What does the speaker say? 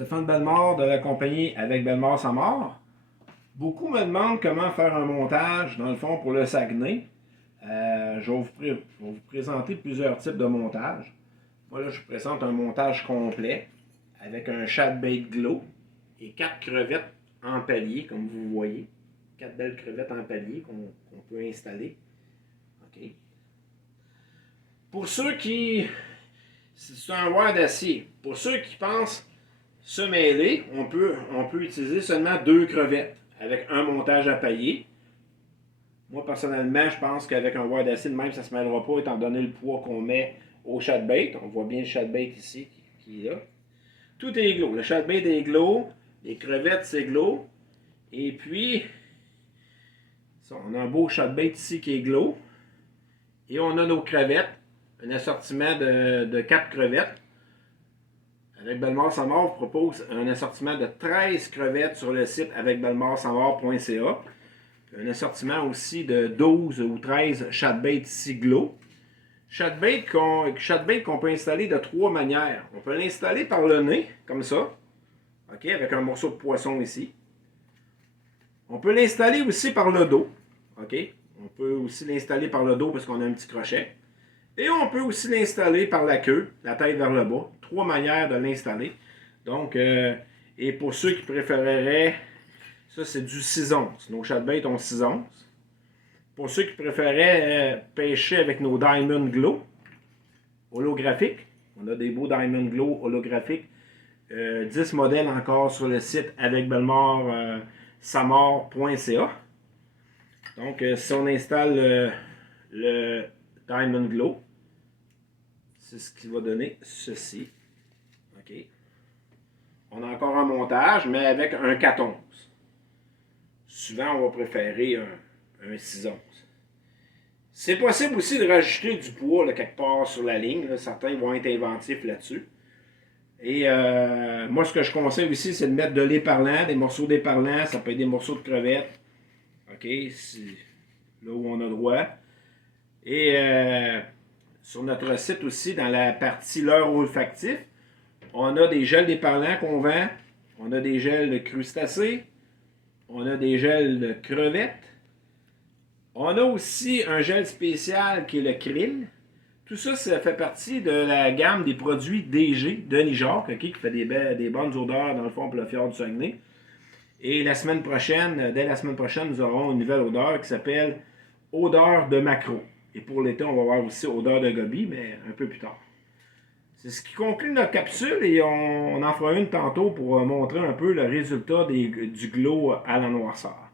Stéphane Bellemare de la compagnie Avec Bellemare sans mort. Beaucoup me demandent comment faire un montage, dans le fond, pour le Saguenay. Je vais vous présenter plusieurs types de montage. Moi, là, je vous présente un montage complet avec un chatbait glow et 4 crevettes en palier, comme vous voyez. 4 belles crevettes en palier qu'on peut installer. OK. Pour ceux qui... C'est un wire d'acier. Pour ceux qui pensent se mêler, on peut utiliser seulement 2 crevettes avec un montage à pailler. Moi, personnellement, je pense qu'avec un wire d'acier, même, ça ne se mêlera pas, étant donné le poids qu'on met au chatbait. On voit bien le chatbait ici, qui est là. Tout est glow. Le chatbait est glow. Les crevettes, c'est glow. Et puis, on a un beau chatbait ici qui est glow. Et on a nos crevettes. Un assortiment de 4 crevettes. Avec Bellemare sans mort, je propose un assortiment de 13 crevettes sur le site avec bellemaressansmort.ca. Un assortiment aussi de 12 ou 13 chatbaits ici glow. Chatbait qu'on peut installer de 3 manières. On peut l'installer par le nez, comme ça. OK, avec un morceau de poisson ici. On peut l'installer aussi par le dos. OK, on peut aussi l'installer par le dos parce qu'on a un petit crochet. Et on peut aussi l'installer par la queue, la tête vers le bas. 3 manières de l'installer. Donc, et pour ceux qui préféreraient, ça c'est du 6 onces. Nos chatbaits ont 6 onces. Pour ceux qui préféraient pêcher avec nos Diamond Glow holographiques, on a des beaux Diamond Glow holographiques. 10 modèles encore sur le site avec bellemaressansmort.ca. Donc, si on installe le Diamond Glow, c'est ce qui va donner ceci. OK. On a encore un montage, mais avec un 4 onces. Souvent, on va préférer un 6 onces. C'est possible aussi de rajouter du poids là, quelque part sur la ligne. Là. Certains vont être inventifs là-dessus. Et moi, ce que je conseille aussi, c'est de mettre de lait parlant, des morceaux de lait parlant. Ça peut être des morceaux de crevettes. OK, là où on a droit. Et sur notre site aussi, dans la partie leurre olfactif, on a des gels déparlants qu'on vend. On a des gels de crustacés. On a des gels de crevettes. On a aussi un gel spécial qui est le krill. Tout ça, ça fait partie de la gamme des produits DG, Denis Jacques, okay, qui fait des bonnes odeurs dans le fond pour le fjord du Saguenay. Et la semaine prochaine, dès la semaine prochaine, nous aurons une nouvelle odeur qui s'appelle odeur de maquereau. Et pour l'été, on va voir aussi odeur de goby, mais un peu plus tard. C'est ce qui conclut notre capsule et on en fera une tantôt pour montrer un peu le résultat du glow à la noirceur.